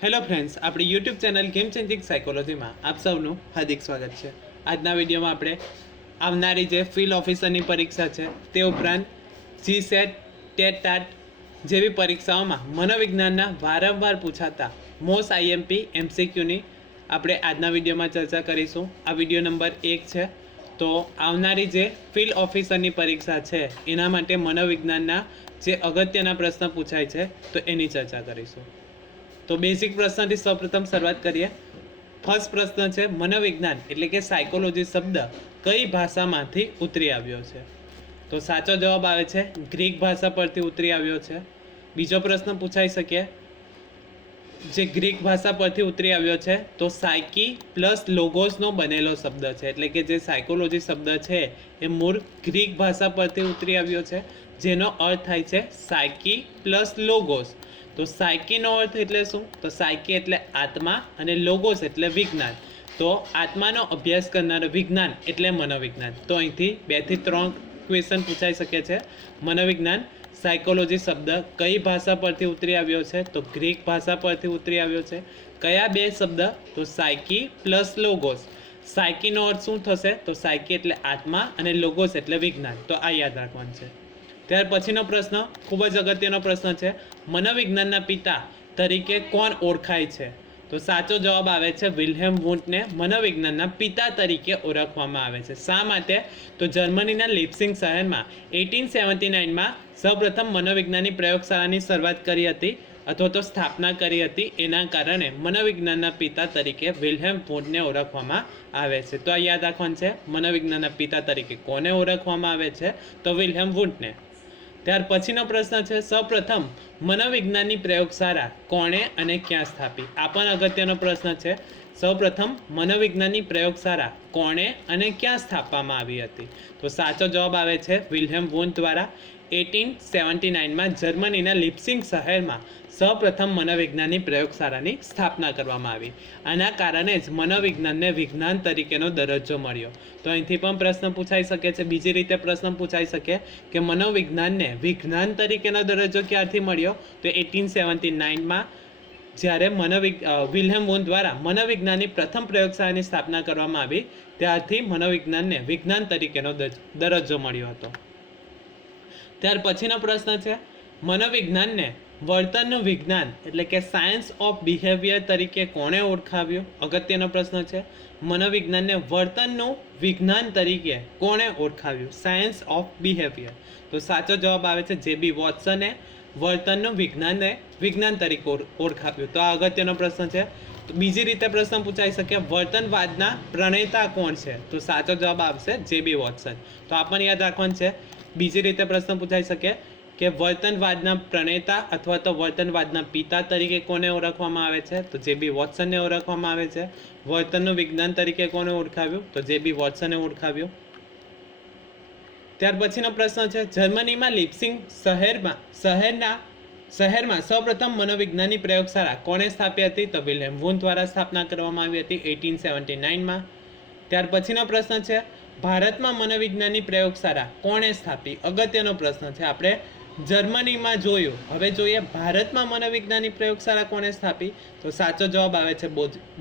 Hello friends, આપણી YouTube channel game changing સાયકોલોજીમાં આપ સૌનું હાર્દિક સ્વાગત છે. આજના વિડીયોમાં આપણે આવનારી જે ફિલ્ડ ઓફિસરની પરીક્ષા છે તે ઉપરાંત જીસેટ, ટેટ ટાટ જેવી પરીક્ષાઓમાં મનોવિજ્ઞાનના વારંવાર પૂછાતા મોસ્ટ આઈએમપી એમસીક્યુની આપણે આજના વિડીયોમાં ચર્ચા કરીશું. આ વિડીયો નંબર 1 છે. તો આવનારી જે ફિલ્ડ ઓફિસરની પરીક્ષા છે એના માટે મનોવિજ્ઞાનના જે અગત્યના પ્રશ્ન પૂછાય છે તો એની ચર્ચા કરીશું. તો બેઝિક પ્રશ્નથી સૌપ્રથમ શરૂઆત કરીએ. ફર્સ્ટ પ્રશ્ન છે, મનોવિજ્ઞાન એટલે કે સાયકોલોજી શબ્દ કઈ ભાષામાંથી ઉતરી આવ્યો છે? તો સાચો જવાબ આવે છે ગ્રીક ભાષા પરથી ઉતરી આવ્યો છે. બીજો પ્રશ્ન પૂછાઈ શકે, જે ગ્રીક ભાષા પરથી ઉતરી આવ્યો છે તો સાયકી પ્લસ લોગોસનો બનેલો શબ્દ છે, એટલે કે જે સાયકોલોજી શબ્દ છે એ મૂળ ગ્રીક ભાષા પરથી ઉતરી આવ્યો છે, જેનો અર્થ થાય છે સાયકી પ્લસ લોગોસ. તો સાયકીનો અર્થ એટલે શું? તો સાયકી એટલે આત્મા અને લોગોસ એટલે વિજ્ઞાન. તો આત્માનો અભ્યાસ કરનાર વિજ્ઞાન એટલે મનોવિજ્ઞાન. તો અહીંથી 2 થી 3 ક્વેશ્ચન પૂછાઈ શકે છે. મનોવિજ્ઞાન સાયકોલોજી શબ્દ કઈ ભાષા પરથી ઉતરી આવ્યો છે? તો ગ્રીક ભાષા પરથી ઉતરી આવ્યો છે. કયા 2 શબ્દ? તો સાયકી પ્લસ લોગોસ. સાયકીનો અર્થ શું થશે? તો સાયકી એટલે આત્મા અને લોગોસ એટલે વિજ્ઞાન. તો આ યાદ રાખવાનું છે. ત્યાર પછીનો પ્રશ્ન ખૂબ જ અગત્યનો પ્રશ્ન છે, મનોવિજ્ઞાનના પિતા તરીકે કોણ ઓળખાય છે? તો સાચો જવાબ આવે છે વિલ્હેમ વુન્ટને મનોવિજ્ઞાનના પિતા તરીકે ઓળખવામાં આવે છે. શા માટે? તો જર્મનીના લિપ્સિંગ શહેરમાં 1879માં સૌપ્રથમ મનોવિજ્ઞાનની પ્રયોગશાળાની શરૂઆત કરી હતી અથવા તો સ્થાપના કરી હતી. એના કારણે મનોવિજ્ઞાનના પિતા તરીકે વિલ્હેમ વુન્ટને ઓળખવામાં આવે છે. તો આ યાદ રાખવાનું છે, મનોવિજ્ઞાનના પિતા તરીકે કોને ઓળખવામાં આવે છે? તો વિલ્હેમ વુન્ટને. ત્યાર પછીનો પ્રશ્ન છે, સૌપ્રથમ મનોવિજ્ઞાનની પ્રયોગશાળા કોણે અને ક્યાં સ્થાપી? આ પણ અગત્યનો પ્રશ્ન છે. સૌપ્રથમ મનોવિજ્ઞાનની પ્રયોગશાળા કોણે અને ક્યાં સ્થાપવામાં આવી હતી? તો સાચો જવાબ આવે છે વિલ્હેમ વુન્ટ દ્વારા 1879માં જર્મનીના લિપ્સિંગ શહેરમાં સૌપ્રથમ મનોવિજ્ઞાનની પ્રયોગશાળાની સ્થાપના કરવામાં આવી. આના કારણે જ મનોવિજ્ઞાનને વિજ્ઞાન તરીકેનો દરજ્જો મળ્યો. તો અહીંથી પણ પ્રશ્ન પૂછાઈ શકે છે. બીજી રીતે પ્રશ્ન પૂછાઈ શકે કે મનોવિજ્ઞાનને વિજ્ઞાન તરીકેનો દરજ્જો ક્યારથી મળ્યો? તો 1879માં જ્યારે વિલ્હેમ વુન્ટ દ્વારા મનોવિજ્ઞાનની પ્રથમ પ્રયોગશાળાની સ્થાપના કરવામાં આવી ત્યારથી મનોવિજ્ઞાનને વિજ્ઞાન તરીકેનો દરજ્જો મળ્યો હતો. ત્યાર પછીનો પ્રશ્ન છે, મનોવિજ્ઞાનને વર્તનનું વિજ્ઞાન એટલે કે સાયન્સ ઓફ બિહેવિયર તરીકે કોણે ઓળખાવ્યું? અગત્યનો પ્રશ્ન છે. મનોવિજ્ઞાનને વર્તનનું વિજ્ઞાન તરીકે કોણે ઓળખાવ્યું? Science of behaviour. તો સાચો જવાબ આવે છે જેબી વોટ્સને વર્તનનું વિજ્ઞાનને વિજ્ઞાન તરીકે ઓળખાવ્યું. તો આ અગત્યનો પ્રશ્ન છે. બીજી રીતે પ્રશ્ન પૂછાઈ શકે, વર્તનવાદના પ્રણેતા કોણ છે? તો સાચો જવાબ આવશે જેબી વોટ્સન. તો આ પણ યાદ રાખવાનું છે. બીજી રીતે પ્રશ્ન પૂછાઈ શકે કે વર્તનવાદના પ્રણેતા અથવા તો વર્તનવાદના પિતા તરીકે કોને ઓળખવામાં આવે છે? તો જેબી વોટ્સનને ઓળખવામાં આવે છે. વર્તનનું વિજ્ઞાન તરીકે કોને ઓળખાવ્યું? તો જેબી વોટ્સને ઓળખાવ્યું. ત્યાર પછીનો પ્રશ્ન છે, જર્મનીમાં લિપ્સિંગ શહેરમાં સૌપ્રથમ મનોવિજ્ઞાનની પ્રયોગશાળા કોણે સ્થાપી હતી? તો વિલ્હેમ વુન્ટ દ્વારા સ્થાપના કરવામાં આવી હતી 1879માં. ત્યાર પછીનો પ્રશ્ન છે, ભારતમાં મનોવિજ્ઞાનની પ્રયોગશાળા કોણે સ્થાપી? અગત્યનો પ્રશ્ન છે. આપણે જર્મનીમાં જોયું, હવે જોઈએ ભારતમાં મનોવિજ્ઞાનની પ્રયોગશાળા કોણે સ્થાપી? તો સાચો જવાબ આવે છે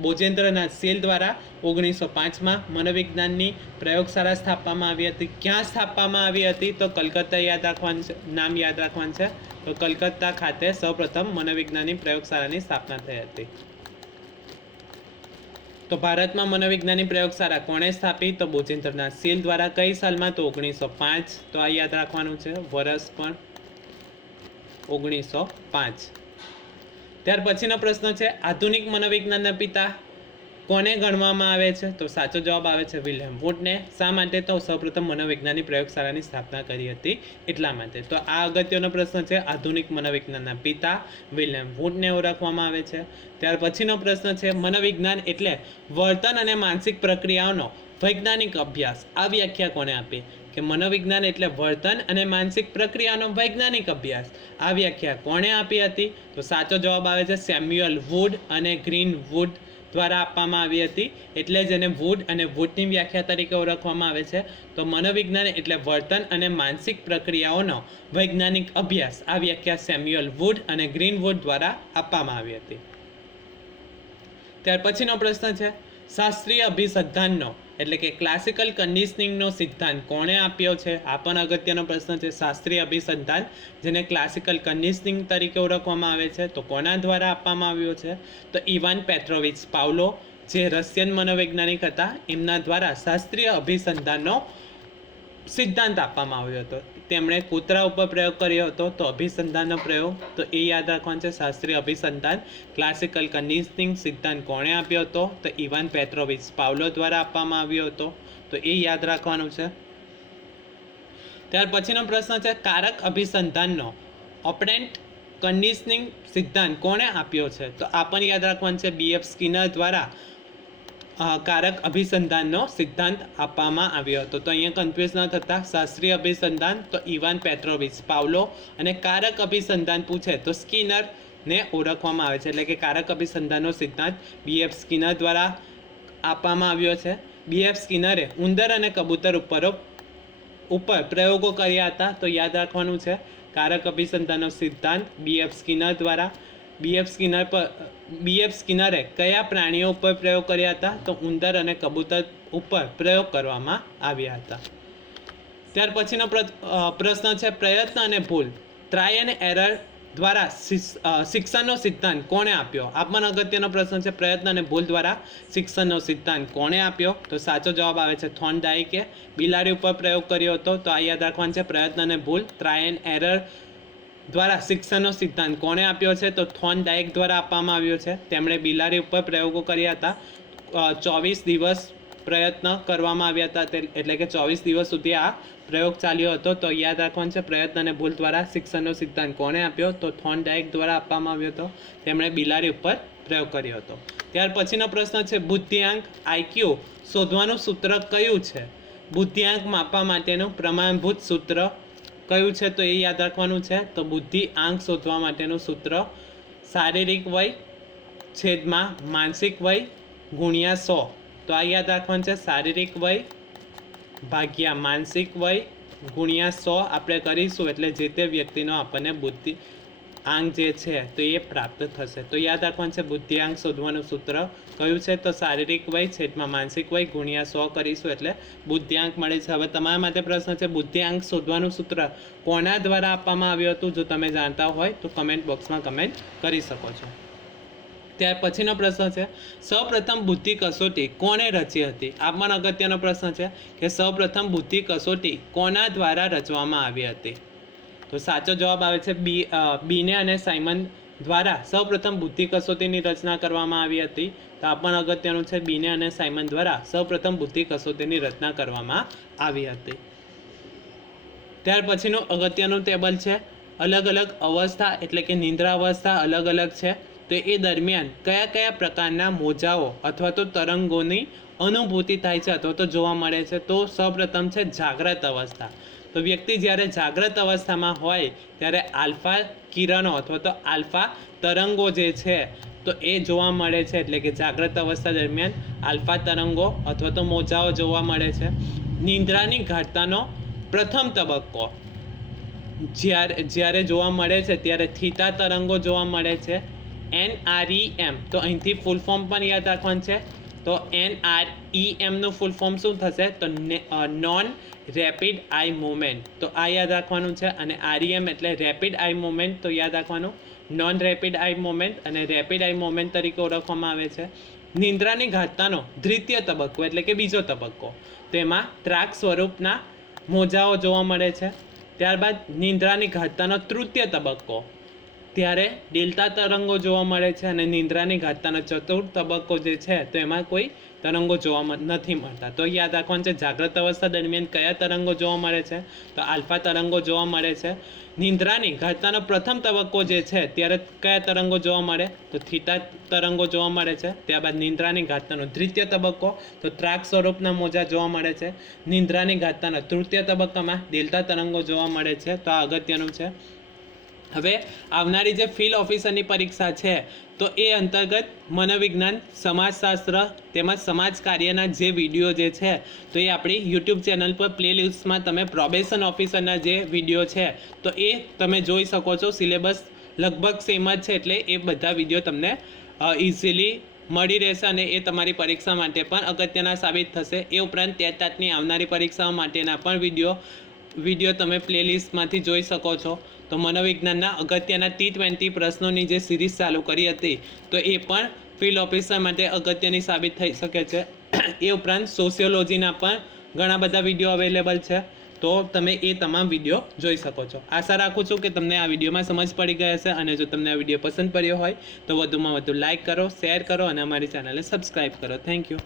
બોજેન્દ્રનાથ સેલ દ્વારા 1905માં મનોવિજ્ઞાનની પ્રયોગશાળા સ્થાપવામાં આવી હતી. ક્યાં સ્થાપવામાં આવી હતી? તો કલકત્તા યાદ રાખવાનું છે, નામ યાદ રાખવાનું છે. તો કલકત્તા ખાતે સૌપ્રથમ મનોવિજ્ઞાનની પ્રયોગશાળાની સ્થાપના થઈ હતી. તો ભારતમાં મનોવિજ્ઞાનની પ્રયોગશાળા કોણે સ્થાપી? તો બોજેન્દ્રનાથ સેલ દ્વારા. કઈ સાલમાં? તો 1905. તો આ યાદ રાખવાનું છે, વર્ષ પણ 1905. ત્યાર પછીનો પ્રશ્ન છે, આધુનિક મનોવિજ્ઞાનના પિતા કોને ગણવામાં આવે છે? તો સાચો જવાબ આવે છે વિલ્હેમ વુન્ટને. શા માટે? તો સૌપ્રથમ મનોવિજ્ઞાનની પ્રયોગશાળાની સ્થાપના કરી હતી એટલા માટે. તો આ અગત્યનો પ્રશ્ન છે, આધુનિક મનોવિજ્ઞાનના પિતા વિલ્હેમ વુન્ટને ઓળખવામાં આવે છે. ત્યાર પછીનો પ્રશ્ન છે, મનોવિજ્ઞાન એટલે વર્તન અને માનસિક પ્રક્રિયાઓનો વૈજ્ઞાનિક અભ્યાસ. આ વ્યાખ્યા કોને આપી? કે મનોવિજ્ઞાન એટલે વર્તન અને માનસિક પ્રક્રિયાનો વૈજ્ઞાનિક અભ્યાસ. આ વ્યાખ્યા કોણે આપી હતી? તો સાચો જવાબ આવે છે સેમ્યુઅલ વુડ અને ગ્રીનવુડ દ્વારા આપવામાં આવી હતી. એટલે જ એને વુડ અને વુડની વ્યાખ્યા તરીકે ઓળખવામાં આવે છે. તો મનોવિજ્ઞાન એટલે વર્તન અને માનસિક પ્રક્રિયાઓનો વૈજ્ઞાનિક અભ્યાસ. આ વ્યાખ્યા સેમ્યુઅલ વુડ અને ગ્રીનવુડ દ્વારા આપવામાં આવી હતી. ત્યાર પછીનો પ્રશ્ન છે શાસ્ત્રીય અભિસંધાનનો એટલે કે ક્લાસિકલ કન્ડિશનિંગનો સિદ્ધાંત કોણે આપ્યો છે? આ પણ અગત્યનો પ્રશ્ન છે. શાસ્ત્રીય અભિસંધાન જેને ક્લાસિકલ કન્ડિશનિંગ તરીકે ઓળખવામાં આવે છે તો કોના દ્વારા આપવામાં આવ્યો છે? તો ઇવાન પેટ્રોવિચ પાવલો જે રશિયન મનોવૈજ્ઞાનિક હતા એમના દ્વારા શાસ્ત્રીય અભિસંધાનનો સિદ્ધાંત આપવામાં આવ્યો હતો. તેમણે કૂતરા ઉપર પ્રયોગ કર્યો હતો તો અભિસંધાનનો પ્રયોગ તો એ યાદ રાખવાનું છે. શાસ્ત્રીય અભિસંધાન ક્લાસિકલ કન્ડિશનિંગ સિદ્ધાંત કોણે આપ્યો હતો? તો ઇવાન પેટ્રોવિચ પાવલો દ્વારા આપવામાં આવ્યો હતો તો એ યાદ રાખવાનું છે. ત્યાર પછીનો પ્રશ્ન છે કારક અભિસંધાનનો ઓપરેન્ટ કન્ડિશનિંગ સિદ્ધાંત કોણે આપ્યો છે? તો આ પણ યાદ રાખવાનું છે. BF સ્કિનર દ્વારા કારક અભિસંધાનનો સિદ્ધાંત આપવામાં આવ્યો હતો. તો અહીંયા કન્ફ્યુઝ ન થતા શાસ્ત્રીય અભિસંધાન તો ઇવાન પેટ્રોવિચ પાવલો અને કારક અભિસંધાન પૂછે તો સ્કિનરને ઓળખવામાં આવે છે. એટલે કે કારક અભિસંધાનનો સિદ્ધાંત BF સ્કિનર દ્વારા આપવામાં આવ્યો છે. BF સ્કિનરે ઉંદર અને કબૂતર ઉપર પ્રયોગો કર્યા હતા તો યાદ રાખવાનું છે કારક અભિસંધાનનો સિદ્ધાંત BF સ્કિનર દ્વારા. BF સ્કિનરે કયા પ્રાણીઓ ઉપર પ્રયોગ કર્યા હતા? તો ઉંદર અને કબૂતર ઉપર પ્રયોગ કરવામાં આવ્યા હતા. ત્યાર પછીનો પ્રશ્ન છે પ્રયત્ન અને ભૂલ ટ્રાય એન્ડ એરર દ્વારા શિક્ષણનો સિદ્ધાંત કોણે આપ્યો? આ પણ અગત્યનો પ્રશ્ન છે. પ્રયત્ન અને ભૂલ દ્વારા શિક્ષણનો સિદ્ધાંત કોણે આપ્યો? તો સાચો જવાબ આવે છે થોર્નડાઇકે બિલાડી ઉપર પ્રયોગ કર્યો હતો. તો આ યાદ રાખવાનું છે પ્રયત્ન અને ભૂલ ટ્રાય એન્ડ એરર દ્વારા શિક્ષણનો સિદ્ધાંત કોણે આપ્યો છે? તો થોર્નડાઇક દ્વારા આપવામાં આવ્યો છે. તેમણે બિલાડી ઉપર પ્રયોગો કર્યા હતા. 24 દિવસ પ્રયત્ન કરવામાં આવ્યા હતા એટલે કે 24 દિવસ સુધી આ પ્રયોગ ચાલ્યો હતો. તો યાદ રાખવાનું છે પ્રયત્ન અને ભૂલ દ્વારા શિક્ષણનો સિદ્ધાંત કોણે આપ્યો? તો થોર્નડાઇક દ્વારા આપવામાં આવ્યો હતો. તેમણે બિલાડી ઉપર પ્રયોગ કર્યો હતો. ત્યાર પછીનો પ્રશ્ન છે બુદ્ધિઆંક IQ શોધવાનું સૂત્ર કયું છે? બુદ્ધિઆંક માપવા માટેનું પ્રમાણભૂત સૂત્ર કયું છે? તો એ યાદ રાખવાનું છે. તો બુદ્ધિ આંક શોધવા માટેનું સૂત્ર શારીરિક વય છેદમાં માનસિક વય ગુણ્યા 100. તો આ યાદ રાખવાનું છે શારીરિક વય ભાગ્યા માનસિક વય ગુણ્યા 100 આપણે કરીશું એટલે જે તે વ્યક્તિનો આપણને બુદ્ધિ આંક જે છે તો એ પ્રાપ્ત થશે. તો યાદ રાખવાનું છે બુદ્ધિઆંક શોધવાનું સૂત્ર કયું છે? તો શારીરિક વય છેદમાં માનસિક વય ગુણ્યા 100 કરીશું એટલે બુદ્ધિઆંક મળે છે. હવે તમારા માટે પ્રશ્ન છે બુદ્ધિઆંક શોધવાનું સૂત્ર કોના દ્વારા આપવામાં આવ્યું હતું? જો તમે જાણતા હોય તો કમેન્ટ બોક્સમાં કમેન્ટ કરી શકો છો. ત્યાર પછીનો પ્રશ્ન છે સૌપ્રથમ બુદ્ધિ કસોટી કોણે રચી હતી? આ પણ અગત્યનો પ્રશ્ન છે કે સૌપ્રથમ બુદ્ધિ કસોટી કોના દ્વારા રચવામાં આવી હતી? તો સાચો જવાબ આવે છે બીને અને સાયમન દ્વારા સૌપ્રથમ બુદ્ધિ કસોટીની રચના કરવામાં આવી હતી. તો આ પણ અગત્યનું છે બીને અને સાયમન દ્વારા સૌપ્રથમ બુદ્ધિ કસોટીની રચના કરવામાં આવી હતી. ત્યાર પછીનું અગત્યનું ટેબલ છે અલગ અલગ અવસ્થા એટલે કે નિંદ્રા અવસ્થા અલગ અલગ છે તો એ દરમિયાન કયા કયા પ્રકારના મોજાઓ અથવા તો તરંગોની અનુભૂતિ થાય છે અથવા તો જોવા મળે છે? તો સૌપ્રથમ છે જાગ્રત અવસ્થા. તો વ્યક્તિ જ્યારે જાગ્રત અવસ્થામાં હોય ત્યારે આલ્ફા કિરણો અથવા તો આલ્ફા તરંગો જે છે તો એ જોવા મળે છે. એટલે કે જાગ્રત અવસ્થા દરમિયાન આલ્ફા તરંગો અથવા તો મોજાઓ જોવા મળે છે. નિંદ્રાની ગાઢતાનો પ્રથમ તબક્કો જ્યારે જોવા મળે છે ત્યારે થીટા તરંગો જોવા મળે છે. NREM તો અહીંથી ફૂલ ફોર્મ પણ યાદ રાખવાનું છે. તો NREM નું ફૂલ ફોર્મ શું થશે? તો નોન રેપિડ આઈ મૂવમેન્ટ. તો આ યાદ રાખવાનું છે. અને REM એટલે રેપિડ આઈ મૂવમેન્ટ. તો યાદ રાખવાનું નોન રેપિડ આઈ મૂવમેન્ટ અને રેપિડ આઈ મૂવમેન્ટ તરીકે ઓળખવામાં આવે છે. નિંદ્રાની ગાઢતાનો દ્વિતીય તબક્કો એટલે કે બીજો તબક્કો તેમાં ત્રાક સ્વરૂપના મોજાઓ જોવા મળે છે. ત્યારબાદ નિંદ્રાની ગાઢતાનો તૃતીય તબક્કો ત્યારે ડેલ્ટા તરંગો જોવા મળે છે. અને નિંદ્રાની ગાઢતાનો ચતુર્થ તબક્કો જે છે તો એમાં કોઈ તરંગો જોવા નથી મળતા. તો યાદ રાખવાનું છે જાગ્રત અવસ્થા દરમિયાન કયા તરંગો જોવા મળે છે? તો આલ્ફા તરંગો જોવા મળે છે. નિંદ્રાની ગાઢતાનો પ્રથમ તબક્કો જે છે ત્યારે કયા તરંગો જોવા મળે? તો થીટા તરંગો જોવા મળે છે. ત્યારબાદ નિંદ્રાની ગાઢતાનો દ્વિતીય તબક્કો તો ત્રાક સ્વરૂપના મોજા જોવા મળે છે. નિંદ્રાની ગાઢતાના તૃતીય તબક્કામાં ડેલ્ટા તરંગો જોવા મળે છે. તો આ અગત્યનું છે. હવે આવનારી જે ફિલ્ડ ઓફિસરની પરીક્ષા છે તો એ અંતર્ગત મનોવિજ્ઞાન સમાજશાસ્ત્ર તેમજ સમાજ કાર્યના જે વિડીયો જે છે તો એ આપણી યુટ્યુબ ચેનલ પર પ્લેલિસ્ટમાં તમે પ્રોબેશન ઓફિસરના જે વિડીયો છે તો એ તમે જોઈ શકો છો. સિલેબસ લગભગ સેમ જ છે એટલે એ બધા વિડીયો તમને ઇઝીલી મળી રહેશે અને એ તમારી પરીક્ષા માટે પણ અગત્યના સાબિત થશે. એ ઉપરાંત ટેટની આવનારી પરીક્ષાઓ માટેના પણ વિડીયો તમે પ્લેલિસ્ટમાંથી જોઈ શકો છો. તો મનોવિજ્ઞાનના અગત્યના T20 પ્રશ્નોની જે સિરીઝ ચાલુ કરી હતી તો એ પણ ફિલ્ડ ઓફિસર માટે અગત્યની સાબિત થઈ શકે છે. એ ઉપરાંત સોશિયોલોજીના પણ ઘણા બધા વિડીયો અવેલેબલ છે, તો તમે એ તમામ વિડીયો જોઈ શકો છો. આશા રાખું છું કે તમને આ વિડીયોમાં સમજ પડી ગઈ હશે, અને જો તમને આ વિડીયો પસંદ પડ્યો હોય તો વધુમાં વધુ લાઇક કરો, શેર કરો અને અમારી ચેનલને સબસ્ક્રાઈબ કરો. Thank you.